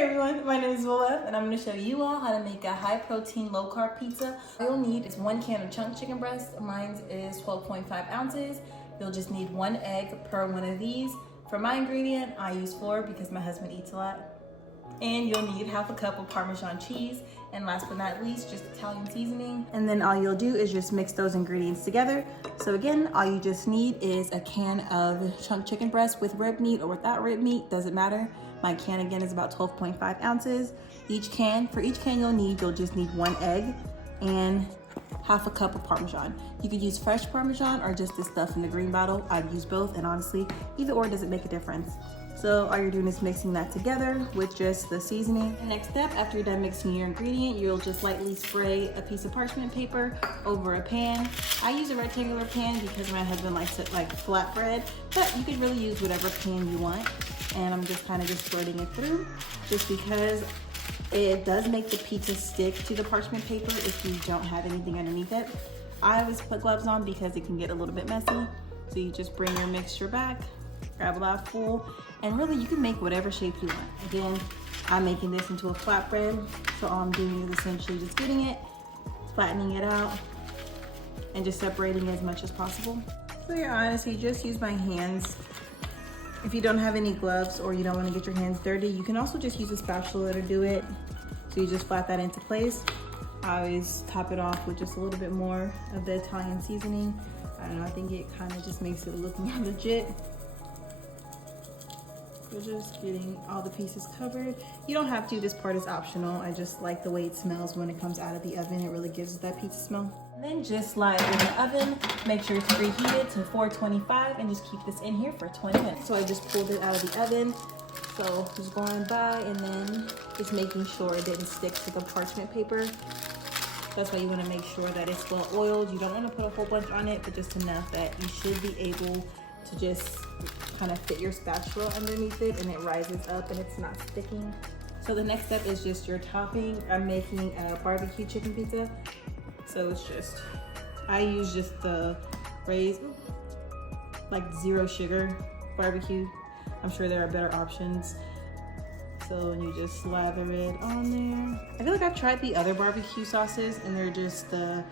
Hey everyone, my name is Volef and I'm going to show you all how to make a high protein, low carb pizza. All you'll need is 1 can of chunk chicken breast. Mine is 12.5 ounces. You'll just need 1 egg per one of these. For my ingredient, I use 4 because my husband eats a lot. And you'll need half a cup of Parmesan cheese. And last but not least, just Italian seasoning. And then all you'll do is just mix those ingredients together. So again, all you just need is a can of chunk chicken breast with rib meat or without rib meat, doesn't matter. My can again is about 12.5 ounces. For each can you'll just need 1 egg and half a cup of Parmesan. You could use fresh Parmesan or just this stuff in the green bottle. I've used both, and honestly, either or doesn't make a difference. So all you're doing is mixing that together with just the seasoning. Next step, after you're done mixing your ingredient, you'll just lightly spray a piece of parchment paper over a pan. I use a rectangular pan because my husband likes it like flatbread, but you could really use whatever pan you want. And I'm just kind of spreading it through just because it does make the pizza stick to the parchment paper if you don't have anything underneath it. I always put gloves on because it can get a little bit messy. So you just bring your mixture back, grab a mouthful, and really you can make whatever shape you want. Again, I'm making this into a flatbread, so all I'm doing is essentially just getting it, flattening it out, and just separating as much as possible. So yeah, honestly, just use my hands. If you don't have any gloves or you don't want to get your hands dirty, you can also just use a spatula to do it. So you just flat that into place. I always top it off with just a little bit more of the Italian seasoning. I don't know, I think it kind of just makes it look more legit. So just getting all the pieces covered. You don't have to, this part is optional. I just like the way it smells when it comes out of the oven. It really gives it that pizza smell. And then just slide it in the oven. Make sure it's preheated to 425 and just keep this in here for 20 minutes. So I just pulled it out of the oven. So just going by and then just making sure it didn't stick to the parchment paper. That's why you want to make sure that it's well oiled. You don't want to put a whole bunch on it, but just enough that you should be able to just kind of fit your spatula underneath it and it rises up and it's not sticking. So the next step is just your topping. I'm making a barbecue chicken pizza. So it's just, I use just the raised, like 0 sugar barbecue. I'm sure there are better options. So you just slather it on there. I feel like I've tried the other barbecue sauces and they're just, so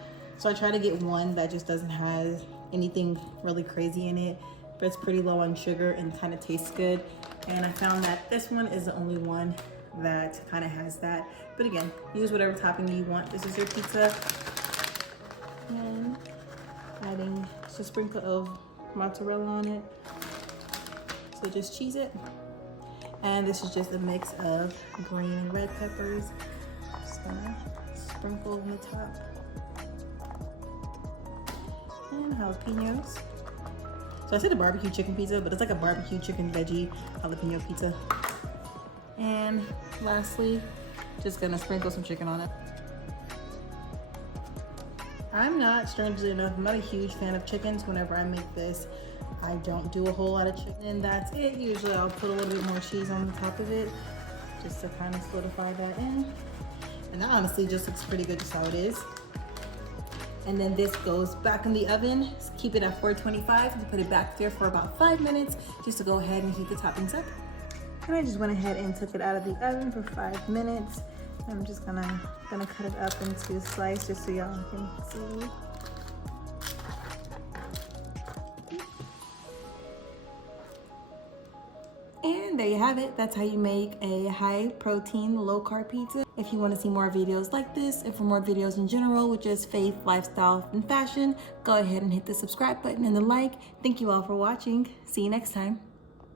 I try to get one that just doesn't have anything really crazy in it, but it's pretty low on sugar and kind of tastes good. And I found that this one is the only one that kind of has that. But again, use whatever topping you want. This is your pizza. And adding just a sprinkle of mozzarella on it. So just cheese it. And this is just a mix of green and red peppers. Just gonna sprinkle on the top. And jalapenos. So I said a barbecue chicken pizza, but it's like a barbecue chicken veggie jalapeno pizza. And lastly, just gonna sprinkle some chicken on it. I'm not, strangely enough, I'm not a huge fan of chickens. Whenever I make this, I don't do a whole lot of chicken. And that's it. Usually I'll put a little bit more cheese on the top of it just to kind of solidify that in. And that honestly just looks pretty good just how it is. And then this goes back in the oven. Just keep it at 425 and put it back there for about 5 minutes just to go ahead and heat the toppings up. And I just went ahead and took it out of the oven for 5 minutes. I'm just gonna cut it up into a slice just so y'all can see. And there you have it. That's how you make a high protein, low carb pizza. If you want to see more videos like this and for more videos in general with just faith, lifestyle, and fashion, go ahead and hit the subscribe button and the like. Thank you all for watching. See you next time.